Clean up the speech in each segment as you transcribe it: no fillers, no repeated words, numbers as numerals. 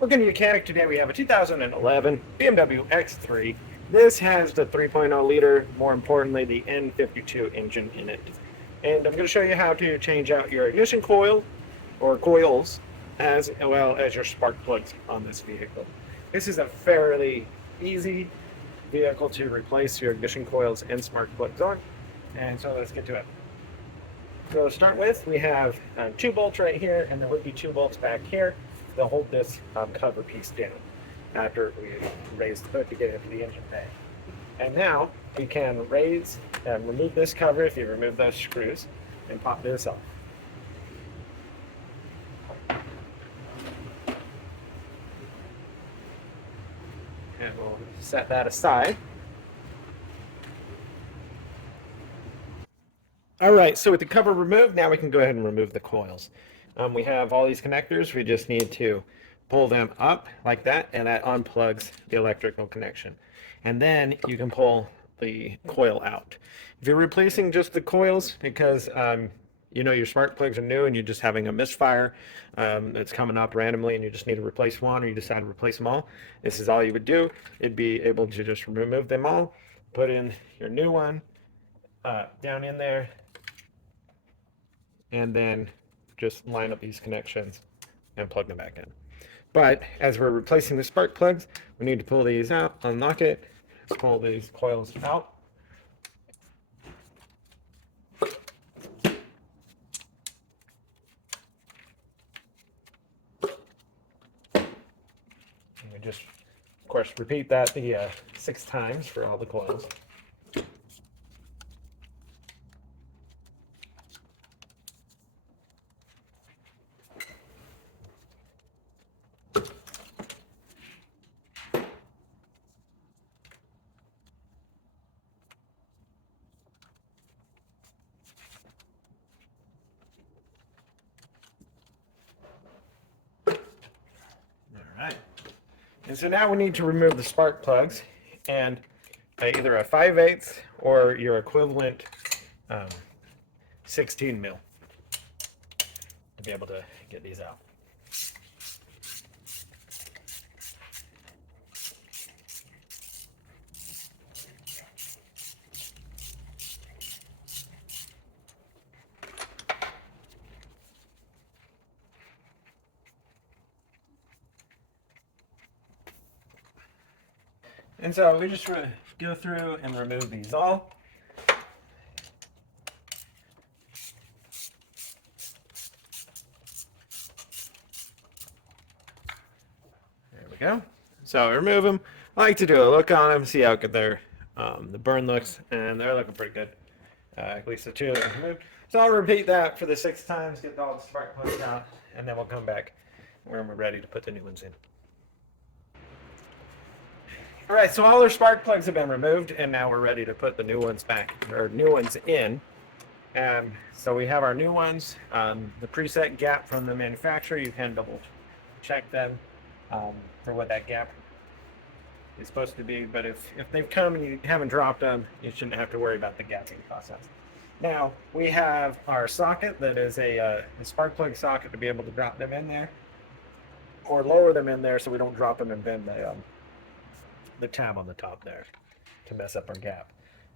Looking at mechanic today, we have a 2011 BMW X3. This has the 3.0 liter, more importantly, the N52 engine in it. And I'm going to show you how to change out your ignition coil or coils as well as your spark plugs on this vehicle. This is a fairly easy vehicle to replace your ignition coils and spark plugs on. And so let's get to it. So to start with, we have 2 bolts right here, and there would be 2 bolts back here. They'll hold this cover piece down after we raise the hood to get into the engine bay. And now we can raise and remove this cover if you remove those screws and pop this off. And we'll set that aside. All right, so with the cover removed, now we can go ahead and remove the coils. We have all these connectors. We just need to pull them up like that, and that unplugs the electrical connection. And then you can pull the coil out. If you're replacing just the coils because you know your spark plugs are new and you're just having a misfire that's coming up randomly and you just need to replace one, or you decide to replace them all, this is all you would do. It'd be able to just remove them all, put in your new one down in there, and then just line up these connections and plug them back in. But as we're replacing the spark plugs, we need to pull these out, unlock it, pull these coils out. And we just, of course, repeat that the 6 times for all the coils. Alright, and so now we need to remove the spark plugs and either a 5/8 or your equivalent 16 mil to be able to get these out. And so we just go through and remove these all. There we go. So remove them. I like to do a look on them, see how good the burn looks, and they're looking pretty good. At least the 2 that are removed. So I'll repeat that for the 6 times, get all the spark plugs out, and then we'll come back when we're ready to put the new ones in. All right, so all our spark plugs have been removed, and now we're ready to put the new ones back, or new ones in. And so we have our new ones. The preset gap from the manufacturer, you can double check them for what that gap is supposed to be. But if they've come and you haven't dropped them, you shouldn't have to worry about the gapping process. Now we have our socket that is a spark plug socket to be able to drop them in there, or lower them in there so we don't drop them and bend the tab on the top there to mess up our gap.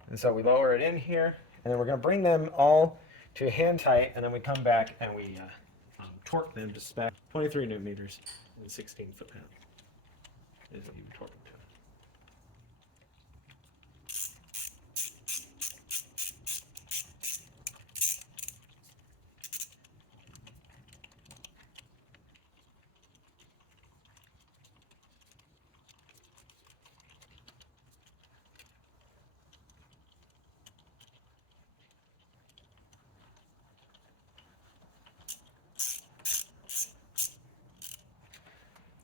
And so we lower it in here, and then we're going to bring them all to hand tight, and then we come back and we torque them to spec 23 newton meters and 16 foot-pound is what you torque them to.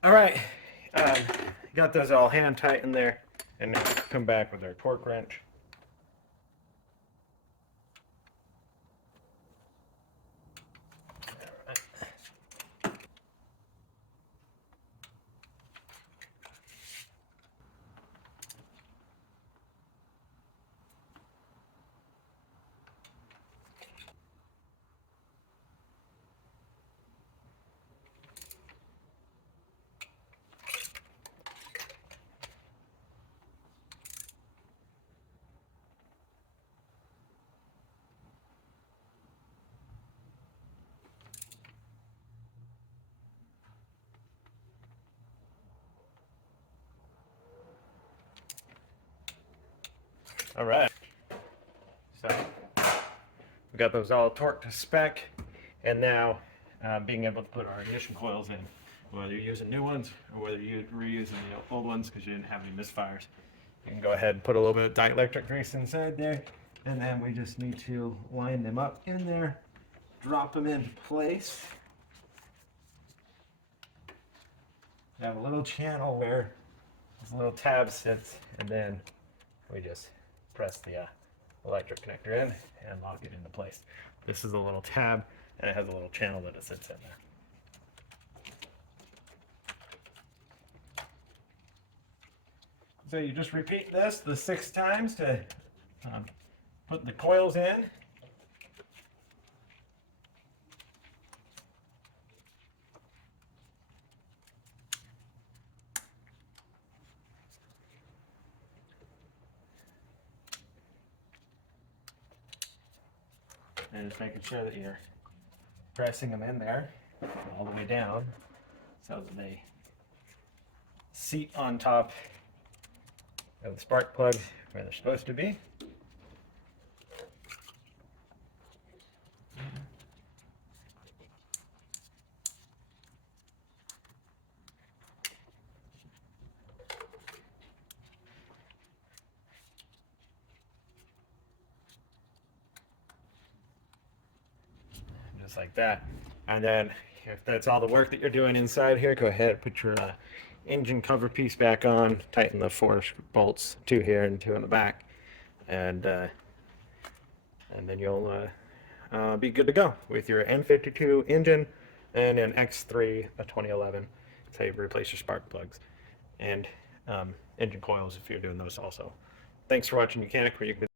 All right, got those all hand tight in there, and now come back with our torque wrench. All right. So we got those all torqued to spec, and now being able to put our ignition coils in, whether you're using new ones or whether you're reusing the old ones because you didn't have any misfires. You can go ahead and put a little bit of dielectric grease inside there, and then we just need to line them up in there, drop them into place. You have a little channel where this little tab sits, and then we just press the electric connector in and lock it into place. This is a little tab, and it has a little channel that it sits in there. So you just repeat this the 6 times to put the coils in. And just making sure that you're pressing them in there all the way down so that they seat on top of the spark plug where they're supposed to be. Just like that. And then if that's all the work that you're doing inside here, go ahead and put your engine cover piece back on, tighten the 4 bolts, 2 here and 2 in the back, and then you'll be good to go with your N52 engine and an X3 a 2011. So you replace your spark plugs and engine coils if you're doing those also. Thanks for watching Mechanic, where you can